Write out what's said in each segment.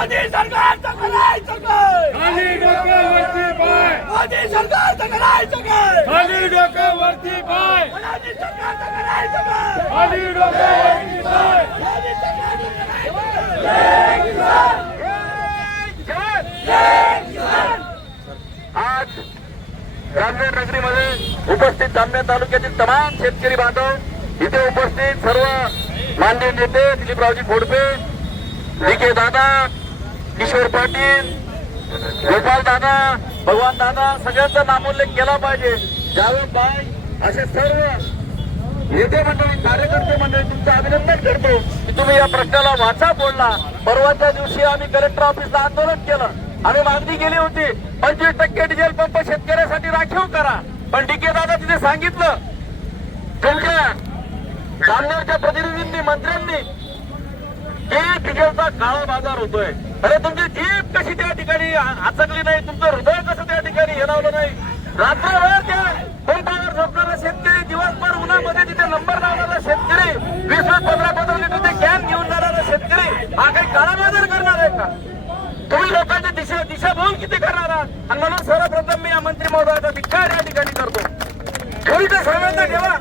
मोदी सरकारचं करायचं काय? खाली डोक्यावरती पाय, मोदी सरकारचं करायचं काय? खाली डोक्यावरती पाय, मोदी सरकारचं करायचं काय? खाली डोक्यावरती पाय. मोदी सरकारचं करायचं काय? जय किसान! जय किसान! आज जामनेर नगरीमध्ये उपस्थित जामनेर तालुक्यातील तमाम शेतकरी बांधव इथे उपस्थित सर्व मान्य नेते दिलीपरावजी खोडपे, DK दादा, किशोर पाटील, गोपाल दादा, भगवान दादा सगळ्यांचा नामोल्लेख केला पाहिजे. जावेद भाई असे सर्व नेते मंडळी कार्यकर्ते मंडळी तुमचं अभिनंदन करतो की तुम्ही या प्रश्नाला वाचा बोलला. परवाच्या दिवशी आम्ही कलेक्टर ऑफिसला आंदोलन केलं. आम्ही मागणी केली होती 25% डिझेल पंप शेतकऱ्यासाठी राखीव करा. पण DK दादा तिथे सांगितलं तुमच्या जामनेरच्या प्रतिनिधींनी मंत्र्यांनी की डिझेलचा काळा बाजार होतोय. अरे तुमची जीभ कशी त्या ठिकाणी आचकली नाही, तुमचं हृदय कसं त्या ठिकाणी हेलावलं नाही. रात्रभर त्या पंपावर झोपणारा शेतकरी, दिवसभर उन्हामध्ये तिथे नंबर लावणारा शेतकरी, 20-15 लिटरचे कॅन घेऊन जाणारा शेतकरी हा काही काळा बाजार करणार आहे का? तुम्ही लोकांची दिशाभूल किती करणार आहात? आणि म्हणून सर्वप्रथम मी या मंत्री महोदयाचा धिक्कार या ठिकाणी करतो. थोडी तर संवेदना ठेवा.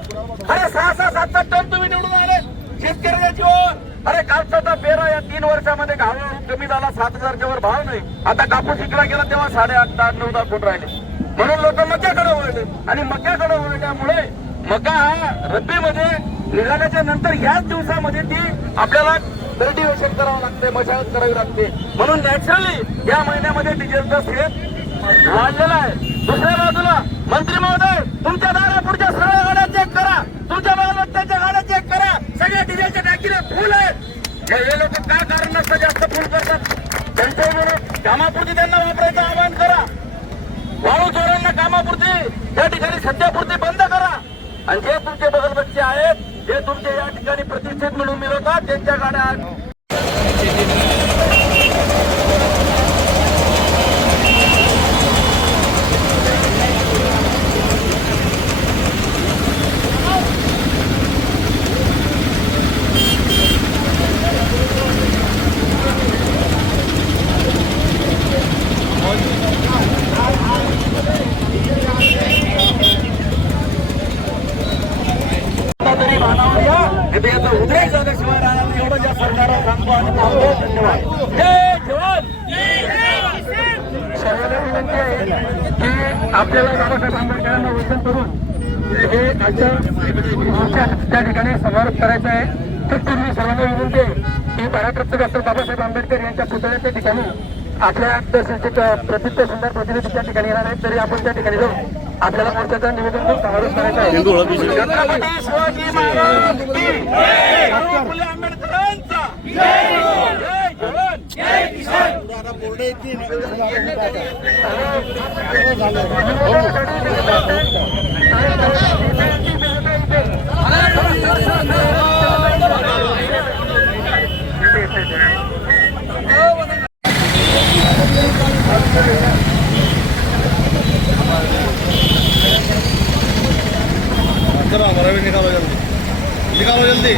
अरे 6-7 टन तुम्ही निवडून आले शेतकऱ्याच्या जीवावर. अरे कापसाचा पेरा या 3 वर्षामध्ये भाव कमी झाला, 7,000च्या वर भाव नाही. आता कापूस विकला गेला तेव्हा 8.5, 9 फूट राहिले. म्हणून लोक मक्याकडे वळले आणि मक्याकडे वळल्यामुळे मका हा रब्बीमध्ये निघाल्याच्या नंतर याच दिवसामध्ये ती आपल्याला कल्टिव्हेशन करावं लागते, मशागत करावी लागते. म्हणून नॅचरली या महिन्यामध्ये डिझेलचा सेट वाढलेला आहे. दुसऱ्या बाजूला मंत्री महोदय तुमच्या दारापुढच्या सगळ्या गाड्या चेक करा, तुमच्या मालमत्तेच्या गाड्या चेक करा, सगळ्या डिझेलच्या टाकीला फुल आहेत. हे लोक काय कारण नसतं जास्त फुल करतात? त्यांच्या म्हणून कामापुरती त्यांना वापरायचं आवाहन करा. वाळू चोरांना कामापुरती या ठिकाणी सध्यापुरती बंद करा. आणि जे तुमचे बगलबच्चे आहेत, जे तुमचे या ठिकाणी प्रतिष्ठित म्हणून मिळवतात त्यांच्या गाड्या याचा उद्रेक झाल्याशिवाय राहणार एवढं ज्या सरकारला सांगतो आणि थांबतो. धन्यवाद. जय जवान. सर्वांना विनंती आहे की आपल्याला बाबासाहेब आंबेडकरांना वचन करून हे आजच्या त्या ठिकाणी समारोप करायचा आहे. तत्पूर्वी सर्वांना विनंती आहे की भारतरत्न डॉक्टर बाबासाहेब आंबेडकर यांच्या पुतळ्याच्या ठिकाणी आपल्या प्रसिद्ध सुंदर प्रतिनिधी त्या ठिकाणी येणार आहेत. तरी आपण त्या ठिकाणी जाऊ. आपल्याला मोर्चाचा निवेदन करून समारोप करायचा आहे. छत्रपती शिवाजी महाराज की जय, फुले आंबेडकरांचा जय, जय जवान, जय किसान. निकालो जल्दी, निकालो जल्दी.